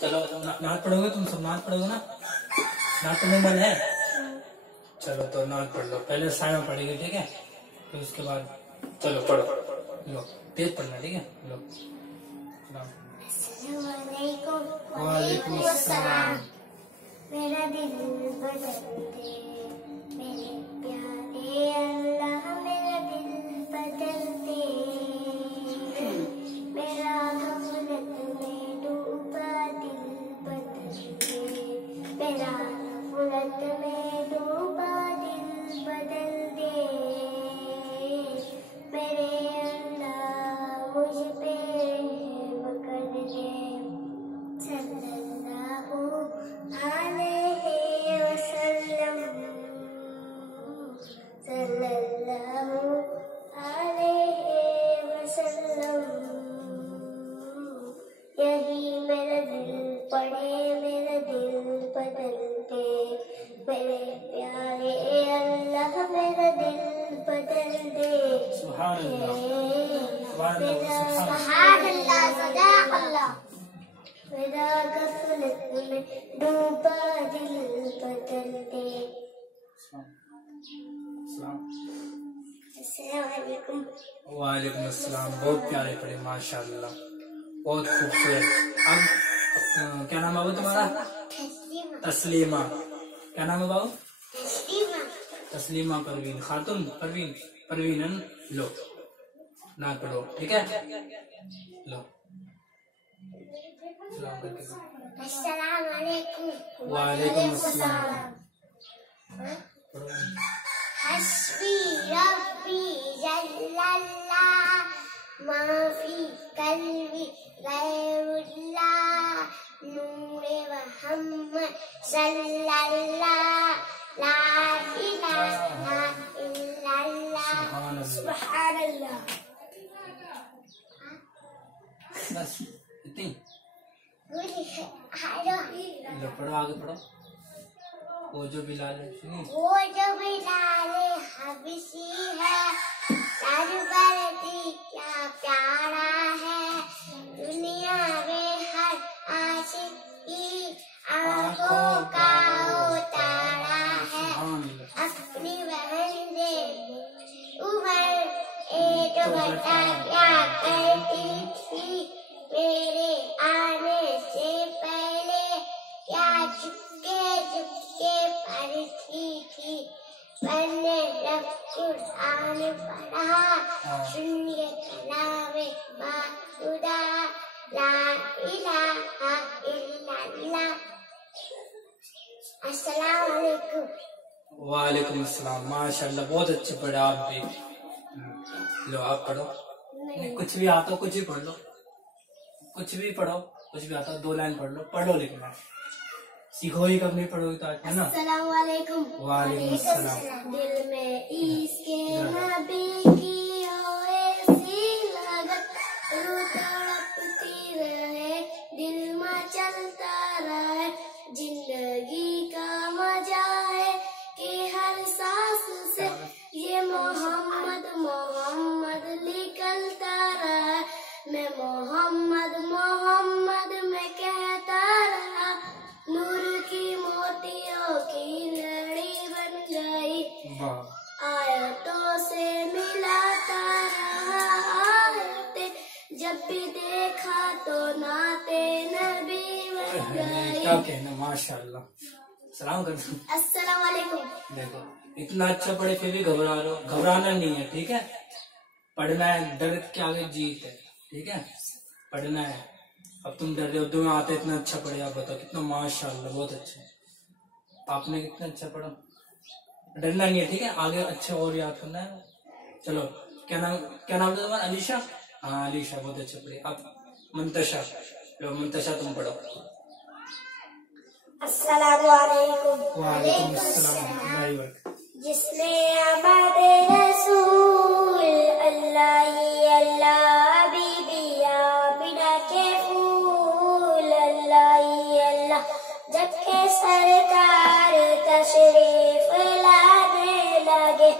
चलो नात पढ़ोगे तुम सब, नात पढ़ोगे ना? नात पढ़ने मन है? चलो तो नात पढ़ लो, पहले साया पढ़ेगी ठीक है, फिर उसके बाद चलो पढ़ो। लो तेज पढ़ना ठीक है। लो वालेकुम अस्सलाम। मेरा दिल बदलते मेरे प्यारे अल्लाह, मेरा दिल बदलते, मेरा गफलत में डूबा दिल बदलते, मेरा गफलत में डूबा दिल बदल दे, मेरे अल्लाह मुझ पे रहम कर दे। सल्लल्लाहु अलैहि वसल्लम, सल्लल्लाहु अलैहि वसल्लम। यही मेरा दिल पढ़े, मेरा दिल बदल दे, मेरे प्यारे अल्लाह मेरा दिल बदल दे। सुभान अल्लाह, सुभान अल्लाह, सदाक अल्लाह। मेरा गफलत में डूबा दिल बदल दे। अस्सलामुअलैकुम। वालेकुम अस्सलाम। बहुत प्यारे पढ़े माशाल्लाह, बहुत खूबसूरत। अब क्या नाम है बाबू तुम्हारा? तस्लीमा। क्या नाम है बाबू? तस्लीमा परवीन खातून। परवीन परवीन लो ना पढ़ो ठीक है। लो अस्सलाम वालेकुम। वालेकुम अस्सलाम। हस्बी रब्बी जल्लल्लाह, माफी कल्बी गैरुल्लाह, नूरे मुहम्मद सल्लल्लाह, ला इलाहा इल्लल्लाह, सुभानअल्लाह। बस इतनी। लो पढ़ो, आगे पढ़ो। वो जो बिलाल है, सुनिए। वो जो बिलाल हबशी है, सरवरदी क्या प्यारा है, दुनिया में हर आशिक की आंखों का उतारा है। अपनी बहन से उमर एक बता क्या करती थी, मेरे आने से पहले क्या चुपके चुपके पढ़ती थी, मैंने जब कुरान पढ़ा, सुन के कलामे खुदा, ला इलाहा इल्लल्लाह। अस्सलाम वालेकुम। वालेकुम अस्सलाम। माशाल्लाह बहुत अच्छे पढ़े आप भी। लो आप पढ़ो। नहीं, कुछ भी आता हो कुछ भी पढ़ लो, कुछ भी पढ़ो, कुछ भी आता हो 2 लाइन पढ़ लो, पढ़ो लिखना सीखो ही, कब नहीं पढ़ोगे तो है ना। अस्सलाम वालेकुम। वालेकुम अस्सलाम। दिल में इसके नबी की ऐसी लगत, रूह तड़पती रहे, दिल में चलता रहे, जिंदगी का मजा है कि हर सांस से ये मोहम्मद मोहम्मद निकलता रहा, मैं मोहम्मद मोहम्मद में कहता रहा, नूर की मोतियों की लड़ी बन गई, आयतों से मिलाता रहा, आयते जब भी देखा तो नाते नबी बन गई। क्या कहना, माशाल्लाह। सलाम कर। अस्सलाम वालेकुम। देखो इतना अच्छा पढ़े फिर भी घबराना नहीं है ठीक है। पढ़ना है, दर्द के आगे जीत है ठीक है, पढ़ना है। अब तुम डर रहे हो, तुम्हें आते इतना अच्छा पढ़े, आप बताओ कितना माशाल्लाह बहुत अच्छा है। आपने कितना अच्छा पढ़ा, डरना नहीं है ठीक है, आगे अच्छे और याद करना है। चलो क्या नाम था तुम्हारा? अलीशा। हाँ अलीशा बहुत अच्छे पढ़े। अब मुंतशा। लो मुंतशा तुम पढ़ो। अस्सलाम वालेकुम। वालेकुम अस्सलाम। जिसने आमद रसूल अल्लाह ही अल्लाह, बीबिया बिना के फूल अल्लाह ही अल्लाह, जबकि सरकार तशरीफ लाने लगे,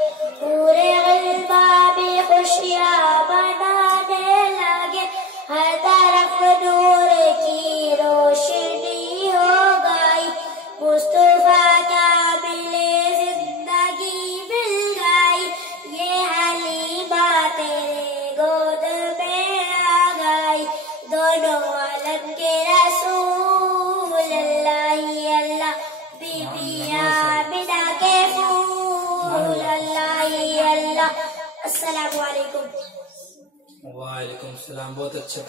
पूरे गल्बा भी खुशियाँ बनाने लगे, हर तरफ नूर की रोशनी के रसूल अल्लाह ही अल्लाह बीबी आमिना के फूल अल्लाह ही अल्लाह। अस्सलामु अलैकुम। वालेकुम सलाम। बहुत अच्छे